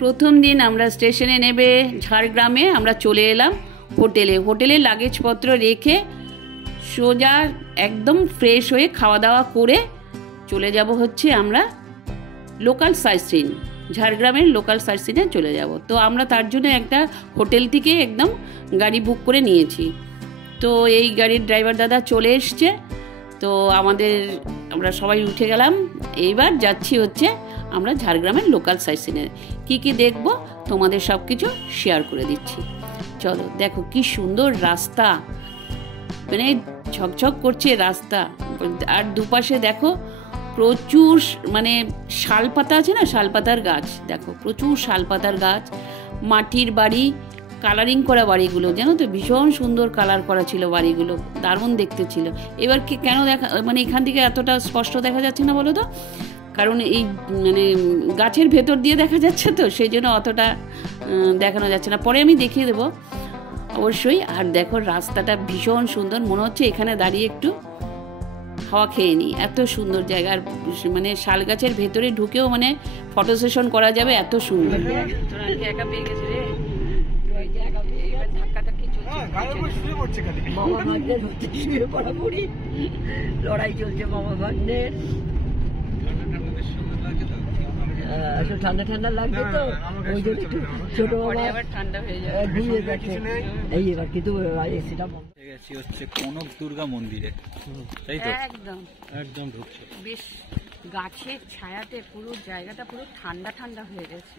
প্রথম দিন আমরা স্টেশনে নেবে ঝাড়গ্রামে আমরা চলে এলাম হোটেলে লাগেজপত্র রেখে সোজা একদম ফ্রেশ হয়ে খাওয়া দাওয়া করে চলে যাব হচ্ছে আমরা লোকাল সাইটসিইং, ঝাড়গ্রামের লোকাল সাইটসিইংয়ে চলে যাব। তো আমরা তার জন্য একটা হোটেল থেকে একদম গাড়ি বুক করে নিয়েছি। তো এই গাড়ির ড্রাইভার দাদা চলে এসছে। তো আমরা সবাই উঠে গেলাম। এইবার যাচ্ছি হচ্ছে আমরা ঝাড়গ্রামের লোকাল সাইটসিইংয়ে কী দেখব তোমাদের সব কিছু শেয়ার করে দিচ্ছি। চলো দেখো কি সুন্দর রাস্তা, মানে ঝকঝক করছে রাস্তা। আর দুপাশে দেখো প্রচুর মানে শালপাতা আছে না, শালপাতার গাছ, দেখো প্রচুর শালপাতার গাছ, মাটির বাড়ি, কালারিং করা বাড়িগুলো, জানো তো ভীষণ সুন্দর কালার করা ছিল বাড়িগুলো, দারুণ দেখতে ছিল। এবার কেন দেখা মানে এখান থেকে এতটা স্পষ্ট দেখা যাচ্ছে না বলো তো, কারণ এই মানে গাছের ভেতর দিয়ে দেখা যাচ্ছে তো, সেই জন্য অতটা দেখানো যাচ্ছে না, পরে আমি দেখিয়ে দেবো অবশ্যই। আর দেখো রাস্তাটা ভীষণ সুন্দর, মনে হচ্ছে এখানে দাঁড়িয়ে একটু হাওয়া খেয়ে নিই, এত সুন্দর জায়গা। আর মানে শাল গাছের ভেতরে ঢুকেও মানে ফটো সেশন করা যাবে, এত সুন্দর। একা পেয়ে গেছে রে, লড়াই চলছে মামা ভাগ্নের, ঠান্ডা ঠান্ডা লাগছে তো ওই জন্য ছোট ঠান্ডা হয়ে যায় ঘুমিয়ে গেছে। এই এবার কিন্তু সেটা হচ্ছে কনক দুর্গা মন্দিরে, তাই তো? একদম একদম ঢুকছে, বেশ গাছের ছায়াতে পুরো জায়গাটা পুরো ঠান্ডা ঠান্ডা হয়ে গেছে,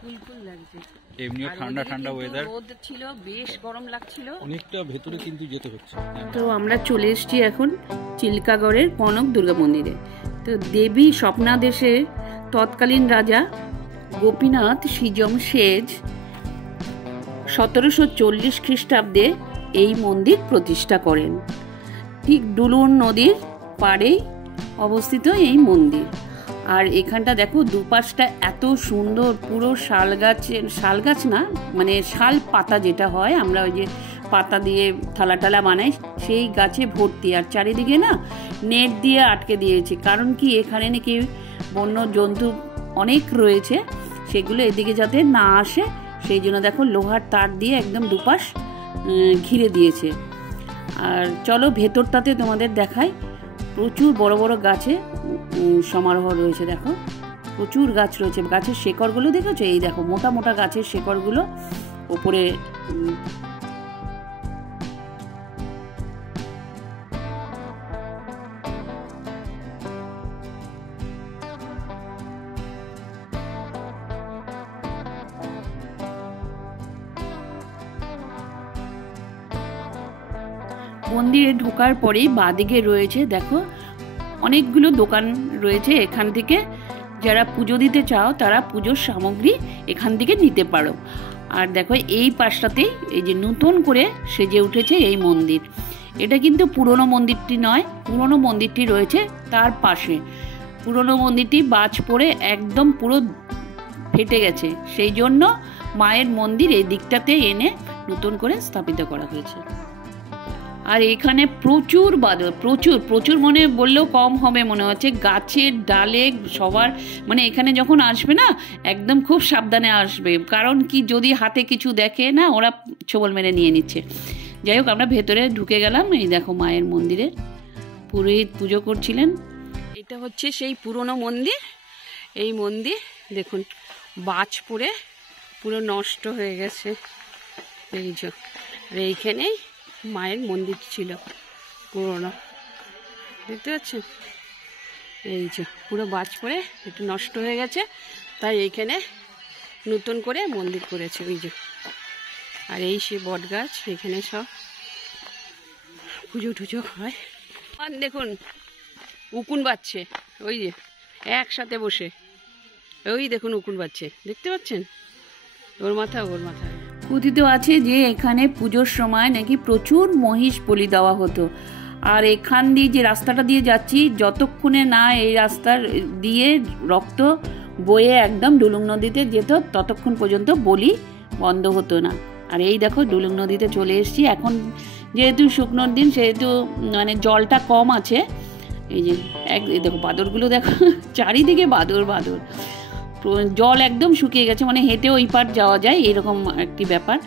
কুলকুল লাগছে। এমনিও ঠান্ডা ঠান্ডা ওয়েদার, রোদ ছিল, বেশ গরম লাগছিল, অনেকটা ভেতরে কিন্তু যেতে হচ্ছে। তো আমরা চলে এসেছি এখন চিল্কাগড়ের কনক দুর্গা মন্দিরে। তো দেবী স্বপ্নাদেশের তৎকালীন রাজা গোপীনাথ সিজম সেজ 1740 খ্রিস্টাব্দে এই মন্দির প্রতিষ্ঠা করেন। ঠিক ডুলুন নদীর পাড়েই অবস্থিত এই মন্দির। আর এখানটা দেখো দুপাশটা এত সুন্দর, পুরো শাল গাছ না মানে শাল পাতা যেটা হয়, আমরা ওই যে পাতা দিয়ে থালা টালা বানাই, সেই গাছে ভর্তি। আর চারিদিকে না নেট দিয়ে আটকে দিয়েছে, কারণ কি এখানে নাকি বন্য জন্তু অনেক রয়েছে, সেগুলো এদিকে যাতে না আসে সেই জন্য দেখো লোহার তার দিয়ে একদম দুপাশ ঘিরে দিয়েছে। আর চলো ভেতরটাতে তোমাদের দেখাই, প্রচুর বড় বড় গাছে সমারোহ রয়েছে, দেখো প্রচুর গাছ রয়েছে। গাছের শেকড়গুলো দেখেছো, এই দেখো মোটা মোটা গাছের শেকড়গুলো ওপরে। মন্দিরে ঢোকার পরেই বাঁদিকে রয়েছে দেখো অনেকগুলো দোকান রয়েছে। এখান থেকে যারা পুজো দিতে চাও তারা পুজোর সামগ্রী এখান থেকে নিতে পারো। আর দেখো এই পাশটাতেই এই যে নতুন করে সেজে উঠেছে এই মন্দির। এটা কিন্তু পুরনো মন্দিরটি নয়, পুরনো মন্দিরটি রয়েছে তার পাশে। পুরনো মন্দিরটি বাজ পড়ে একদম পুরো ফেটে গেছে, সেই জন্য মায়ের মন্দির এই দিকটাতে এনে নতুন করে স্থাপিত করা হয়েছে। আর এখানে প্রচুর বাদর, প্রচুর প্রচুর মনে বললেও কম হবে মনে হচ্ছে, গাছের ডালে সবার মানে এখানে যখন আসবে না একদম খুব সাবধানে আসবে, কারণ কি যদি হাতে কিছু দেখে না ওরা ছোবল মেরে নিয়ে নিচ্ছে। যাই হোক আমরা ভেতরে ঢুকে গেলাম। এই দেখো মায়ের মন্দিরে পুরোহিত পুজো করছিলেন। এটা হচ্ছে সেই পুরনো মন্দির। এই মন্দির দেখুন বাজ পড়ে পুরো নষ্ট হয়ে গেছে, এই যে। আর এইখানেই মায়ের মন্দির ছিল পুরোনো, দেখতে পাচ্ছেন, এই যে পুরো বাজ পড়ে একটু নষ্ট হয়ে গেছে, তাই এইখানে নতুন করে মন্দির করেছে, ওই যে। আর এই সে বট গাছ, এখানে সব পুজো টুজো হয়। আর দেখুন উকুন বাজছে, ওই যে একসাথে বসে, ওই দেখুন উকুন বাজছে, দেখতে পাচ্ছেন, ওর মাথা ওর মাথা। কথিত আছে যে এখানে পুজোর সময় নাকি প্রচুর মহিষ বলি দেওয়া হতো। আর এখান দিয়ে যে রাস্তাটা দিয়ে যাচ্ছি, যতক্ষণে না এই রাস্তার দিয়ে রক্ত বয়ে একদম ডুলুং নদীতে যেত ততক্ষণ পর্যন্ত বলি বন্ধ হতো না। আর এই দেখো ডুলুং নদীতে চলে এসেছি এখন, যেহেতু শুকনোর দিন সেহেতু মানে জলটা কম আছে। এই যে এই দেখো বাদরগুলো দেখো, চারিদিকে বাদর বাদর। জল একদম শুকিয়ে গেছে, মানে হেঁটে ওই পার যাওয়া যায় এরকম একটি ব্যাপার।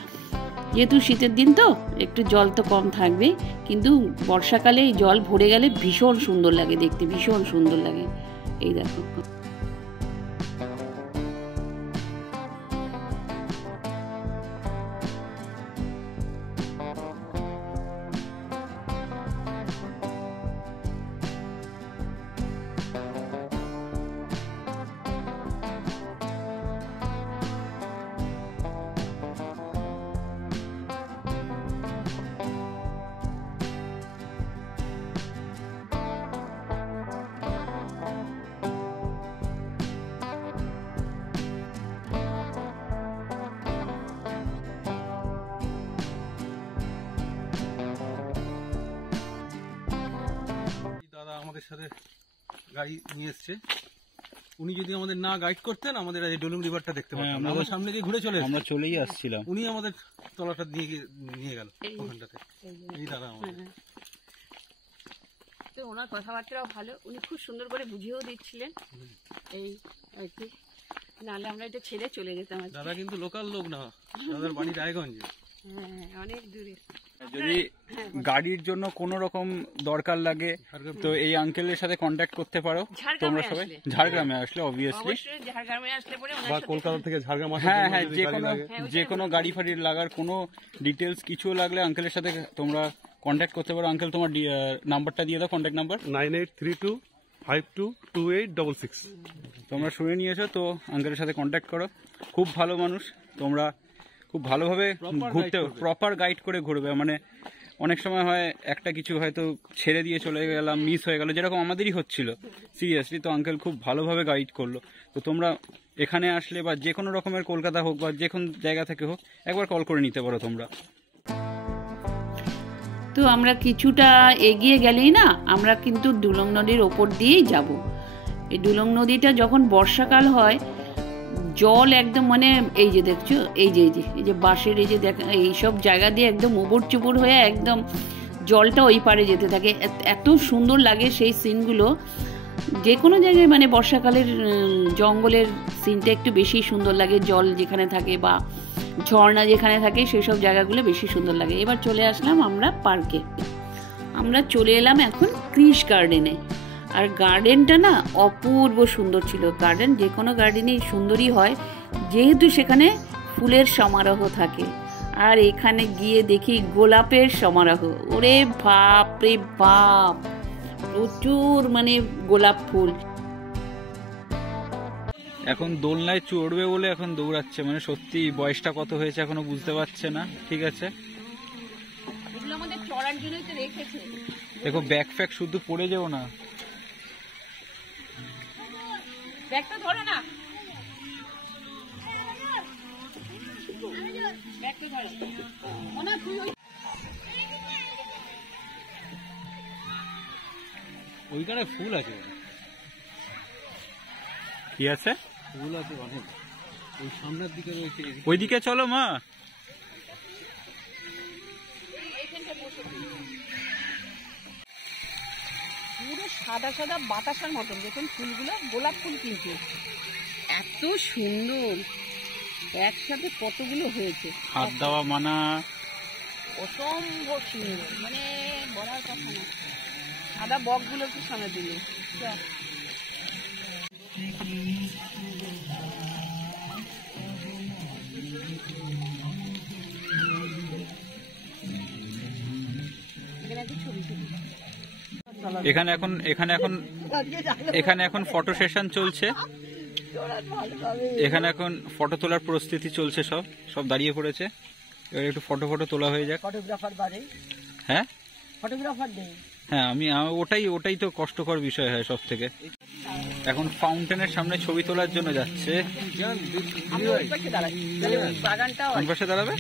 যেহেতু শীতের দিন তো একটু জল তো কম থাকবেই, কিন্তু বর্ষাকালে এই জল ভরে গেলে ভীষণ সুন্দর লাগে দেখতে, ভীষণ সুন্দর লাগে। এই দেখো আমাদের সাথে গাড়ি নিয়ে এসছে, উনি যদি আমাদের না গাইড করতেন আমাদের এই ডুলুং রিভারটা দেখতে পারতাম না। আমরা সামনে দিয়ে ঘুরে চলে আমরা চলেই আসছিলাম, উনি আমাদের তলাটা নিয়ে গেল ওখানটাতে। এই দাদা আমাদের তো ওনার কথাবার্তাও ভালো, উনি খুব সুন্দর করে বুঝিয়েও দিচ্ছিলেন। এই আর কি, নাহলে আমরা এটা ছেড়ে চলে যেতাম। দাদা কিন্তু লোকাল লোক না, দাদার বাড়ি রায়গঞ্জে। হ্যাঁ, অনেক দূরে। যদি গাড়ির জন্য কোনো রকম দরকার লাগে তো এই আঙ্কেলের সাথে কন্ট্যাক্ট করতে পারো তোমরা সবাই। ঝাড়গ্রামে আসলে অবভিয়াসলি, বা কলকাতা থেকে ঝাড়গ্রাম, হ্যাঁ হ্যাঁ, যে কোনো গাড়ি ফাড়ির লাগার কোনো ডিটেলস কিছু লাগলে আঙ্কেলের সাথে তোমরা কন্ট্যাক্ট করতে পারো। আঙ্কেল তোমার নাম্বারটা দিয়ে দাও, কন্ট্যাক্ট নাম্বার 9832522866। তোমরা শুনে নিয়েছো তো, আঙ্কেলের সাথে কন্ট্যাক্ট করো। খুব ভালো মানুষ, তোমরা খুব ভালোভাবে ঘুরতে, প্রপার গাইড করে ঘুরবে। মানে অনেক সময় হয় একটা কিছু হয়তো ছেড়ে দিয়ে চলে গেলাম, মিস হয়ে গেল, যেরকম আমাদেরই হচ্ছিল সিরিয়াসলি। তো আঙ্কেল খুব ভালোভাবে গাইড করলো। তো তোমরা এখানে আসলে বা যে কোনো রকমের কলকাতা হোক বা যে কোনো জায়গা থেকে হোক একবার কল করে নিতে পারো তোমরা। তো আমরা কিছুটা এগিয়ে গেলেই না আমরা কিন্তু ডুলং নদীর ওপর দিয়েই যাব। এই ডুলং নদীটা যখন বর্ষাকাল হয় জল একদম, মানে এই যে দেখছো এই যে বাঁশের এই যে এইসব জায়গা দিয়ে একদম উবুর চুবুর হয়ে একদম জলটা ওই পারে যেতে থাকে। এত সুন্দর লাগে সেই সিনগুলো। যে কোনো জায়গায় মানে বর্ষাকালের জঙ্গলের সিনটা একটু বেশি সুন্দর লাগে, জল যেখানে থাকে বা ঝর্ণা যেখানে থাকে সেসব জায়গাগুলো বেশি সুন্দর লাগে। এবার চলে আসলাম আমরা পার্কে। আমরা চলে এলাম এখন ক্রিশ গার্ডেনে। আর গার্ডেনটা না অপূর্ব সুন্দর ছিল। গার্ডেন যে কোনো গার্ডেনই সুন্দরই হয়, যেহেতু সেখানে ফুলের সমারোহ থাকে। আর এখানে গিয়ে দেখি গোলাপের সমারোহ। ওরে বাপ রে বাপ, প্রচুর মানে গোলাপ ফুল। এখন দোলনায় চড়বে বলে এখন দৌড়াচ্ছে, মানে সত্যি বয়সটা কত হয়েছে এখনো বুঝতে পারছে না। ঠিক আছে, দেখো ব্যাগ ফ্যাগ শুধু পড়ে যাও না। ব্যাগটা ধরো না, ব্যাগটা ধরো ওনা, তুই ওইখানে ফুল আছে, কি আছে? ফুল আছে অনেক, ওই সামনের দিকে রয়েছে। ওইদিকে চলো মা। পুরো সাদা সাদা বাতাসার মতন দেখুন ফুলগুলো, গোলাপ ফুল কিন্তু এত সুন্দর, একসাথে কতগুলো হয়েছে। হাত দেওয়া মানা, অসম্ভব সুন্দর, মানে বলার কথা না। সাদা বকগুলো একটু সামনে দিল। এখানে এখন ফটো সেশন চলছে। এখানে এখন ফটো তোলার প্রস্তুতি চলছে, সব দাঁড়িয়ে পড়েছে। এবার একটু ফটো তোলা হয়ে যাক। ফটোগ্রাফার বাদে, হ্যাঁ ফটোগ্রাফার নেই। হ্যাঁ, ওটাই তো কষ্টকর বিষয় হয় সব থেকে। এখন ফাউন্টেনের সামনে ছবি তোলার জন্য যাচ্ছে। কোন পাশে দাঁড়াবে?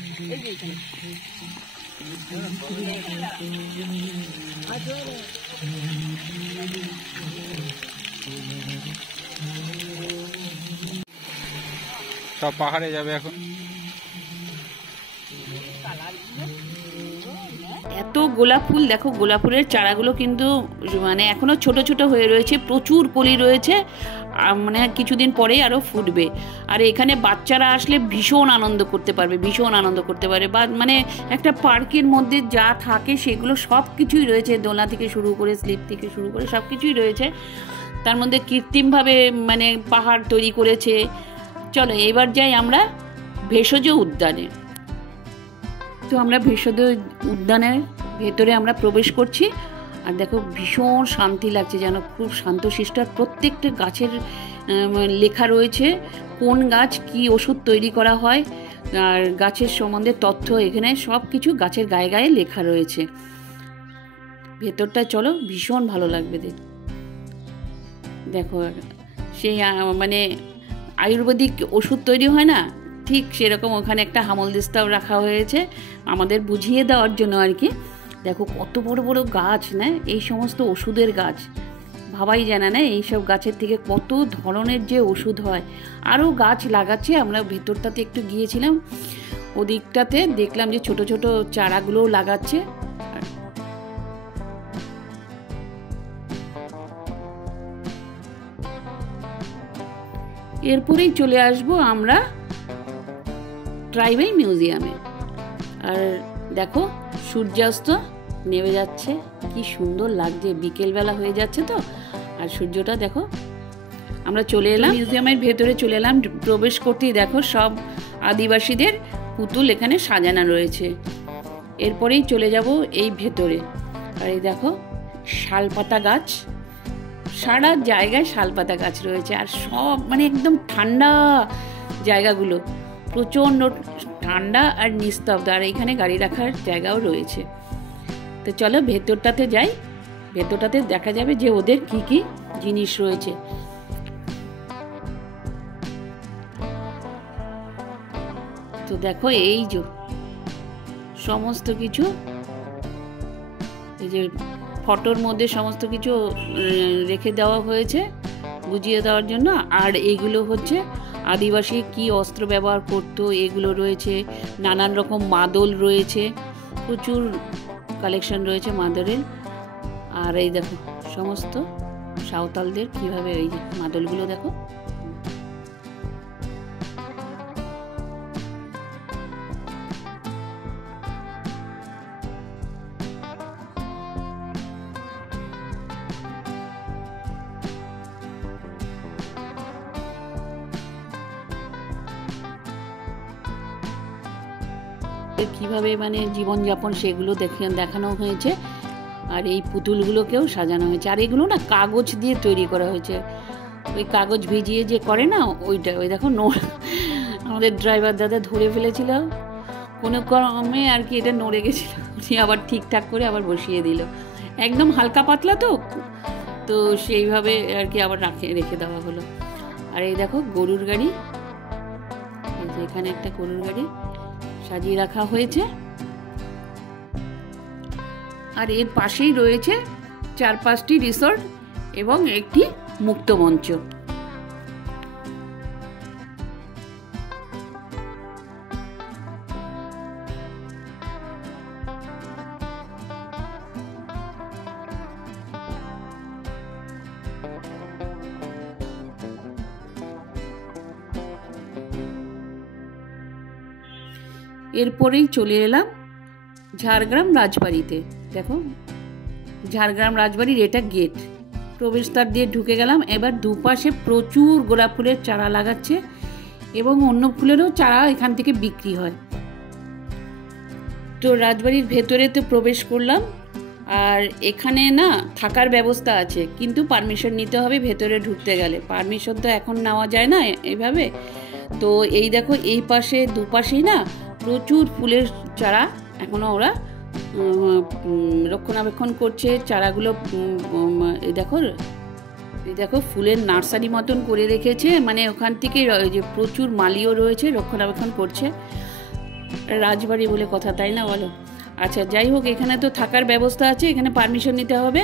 সব পাহাড়ে যাবে এখন। এত গোলাপ ফুল দেখো, গোলাপ ফুলের চারাগুলো কিন্তু মানে এখনো ছোট ছোট হয়ে রয়েছে, প্রচুর কলি রয়েছে। মানে কিছুদিন পরেই আরও ফুটবে। আর এখানে বাচ্চারা আসলে ভীষণ আনন্দ করতে পারবে, ভীষণ আনন্দ করতে পারবে। বা মানে একটা পার্কের মধ্যে যা থাকে সেগুলো সব কিছুই রয়েছে, দোলনা থেকে শুরু করে স্লিপ থেকে শুরু করে সব কিছুই রয়েছে। তার মধ্যে কৃত্রিমভাবে মানে পাহাড় তৈরি করেছে। চলো এবার যাই আমরা ভেষজ উদ্যানে। তো আমরা ভেষজ উদ্যানের ভেতরে আমরা প্রবেশ করছি। আর দেখো ভীষণ শান্তি লাগছে, যেন খুব শান্তশিষ্ট। আর প্রত্যেকটা গাছের লেখা রয়েছে কোন গাছ কি ওষুধ তৈরি করা হয়, আর গাছের সম্বন্ধে তথ্য এখানে সব কিছু গাছের গায়ে গায়ে লেখা রয়েছে। ভেতরটা চলো, ভীষণ ভালো লাগবে দেখো। সেই মানে আয়ুর্বেদিক ওষুধ তৈরি হয় না, ঠিক সেরকম ওখানে একটা হামলদিস্তাও রাখা হয়েছে আমাদের বুঝিয়ে দেওয়ার জন্য আর কি। দেখো কত বড় বড় গাছ না, এই সমস্ত ওষুধের গাছ, ভাবাই জানা না এইসব গাছের থেকে কত ধরনের যে ওষুধ হয়। আরও গাছ লাগাচ্ছে। আমরা ভেতরটাতে একটু গিয়েছিলাম, ওদিকটাতে দেখলাম যে ছোট ছোট চারাগুলোও লাগাচ্ছে। এরপরেই চলে আসবো আমরা ট্রাইবাল মিউজিয়ামে। আর দেখো সূর্যাস্ত নেমে যাচ্ছে, কি সুন্দর লাগছে, বিকেলবেলা হয়ে যাচ্ছে তো। আর সূর্যটা দেখো। আমরা চলে এলাম মিউজিয়ামের ভেতরে, চলে এলাম। প্রবেশ করতেই দেখো সব আদিবাসীদের পুতুল এখানে সাজানো রয়েছে। এরপরেই চলে যাব এই ভেতরে। আর এই দেখো শালপাতা গাছ, সারা জায়গায় শালপাতা গাছ রয়েছে। আর সব মানে একদম ঠান্ডা জায়গাগুলো, প্রচণ্ড ঠান্ডা আর নিস্তব্ধ। আর এখানে গাড়ি রাখার জায়গাও রয়েছে। তো চলো ভেতরটাতে যাই। ভেতরটাতে দেখা যাবে যে ওদের কি কি জিনিস রয়েছে। তো দেখো এই যে সমস্ত কিছু, এই যে ফটোর মধ্যে সমস্ত কিছু রেখে দেওয়া হয়েছে বুঝিয়ে দেওয়ার জন্য। আর এইগুলো হচ্ছে আদিবাসী কি অস্ত্র ব্যবহার করতো এগুলো রয়েছে। নানান রকম মাদল রয়েছে, প্রচুর কালেকশন রয়েছে মাদলের। আর এই দেখো সমস্ত সাঁওতালদের কিভাবে এই যে মাদলগুলো দেখো। কিভাবে মানে জীবনযাপন সেগুলো দেখানো হয়েছে। আর এই পুতুলগুলোকেও সাজানো হয়েছে। আর এগুলো না কাগজ দিয়ে তৈরি করা হয়েছে, ওই কাগজ ভিজিয়ে যে করে না ওইটা। ওই দেখো আমাদের ড্রাইভার দাদা ধরে ফেলেছিল কোনো ক্রমে আর কি, এটা নড়ে গেছিল, আবার ঠিকঠাক করে আবার বসিয়ে দিল। একদম হালকা পাতলা তো সেইভাবে আর কি আবার রেখে দেওয়া হলো। আর এই দেখো গরুর গাড়ি, এই যে এখানে একটা গরুর গাড়ি সাজিয়ে রাখা হয়েছে। আর এর পাশেই রয়েছে 4-5টি রিসর্ট এবং একটি মুক্ত মঞ্চ। এরপরেই চলে এলাম ঝাড়গ্রাম রাজবাড়িতে। দেখো ঝাড়গ্রাম রাজবাড়ির এটা গেট, প্রবেশদ্বার দিয়ে ঢুকে গেলাম। এবার দুপাশে প্রচুর গোলাপ ফুলের চারা লাগাচ্ছে এবং অন্য ফুলেরও চারা এখান থেকে বিক্রি হয়। তো রাজবাড়ির ভেতরে তো প্রবেশ করলাম। আর এখানে না থাকার ব্যবস্থা আছে, কিন্তু পারমিশন নিতে হবে ভেতরে ঢুকতে গেলে। পারমিশন তো এখন নেওয়া যায় না এইভাবে। তো এই দেখো এই পাশে দুপাশেই না প্রচুর ফুলের চারা এখনো ওরা রক্ষণাবেক্ষণ করছে। চারাগুলো এই দেখো ফুলের নার্সারি মতন করে রেখেছে, মানে ওখান থেকে যে প্রচুর মালিও রয়েছে, রক্ষণাবেক্ষণ করছে। রাজবাড়ি বলে কথা, তাই না বলো? আচ্ছা যাই হোক, এখানে তো থাকার ব্যবস্থা আছে, এখানে পারমিশন নিতে হবে।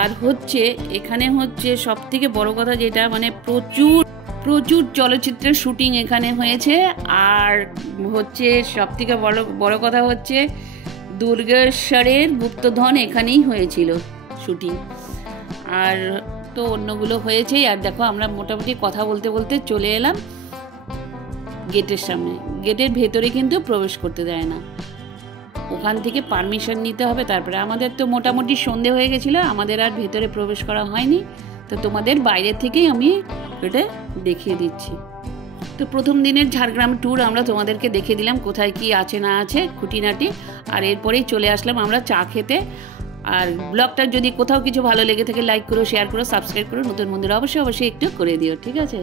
আর হচ্ছে এখানে হচ্ছে সব থেকে বড় কথা যেটা, মানে প্রচুর চলচ্চিত্রের শুটিং এখানে হয়েছে। আর হচ্ছে সব থেকে বড় কথা হচ্ছে দুর্গেশ্বরের গুপ্তধন এখানেই হয়েছিল শুটিং। আর তো অন্যগুলো হয়েছেই। আর দেখো আমরা মোটামুটি কথা বলতে বলতে চলে এলাম গেটের সামনে। গেটের ভেতরে কিন্তু প্রবেশ করতে দেয় না, ওখান থেকে পারমিশন নিতে হবে। তারপরে আমাদের তো মোটামুটি সন্ধে হয়ে গেছিলো, আমাদের আর ভেতরে প্রবেশ করা হয়নি। তো তোমাদের বাইরের থেকেই আমি এটা দেখিয়ে দিচ্ছি। তো প্রথম দিনের ঝাড়গ্রাম ট্যুর আমরা তোমাদেরকে দেখিয়ে দিলাম কোথায় কি আছে না আছে খুঁটিনাটি। আর এরপরেই চলে আসলাম আমরা চা খেতে। আর ব্লগটা যদি কোথাও কিছু ভালো লেগে থাকে লাইক করো, শেয়ার করো, সাবস্ক্রাইব করো। নতুন বন্ধুরা অবশ্যই একটু করে দিও, ঠিক আছে।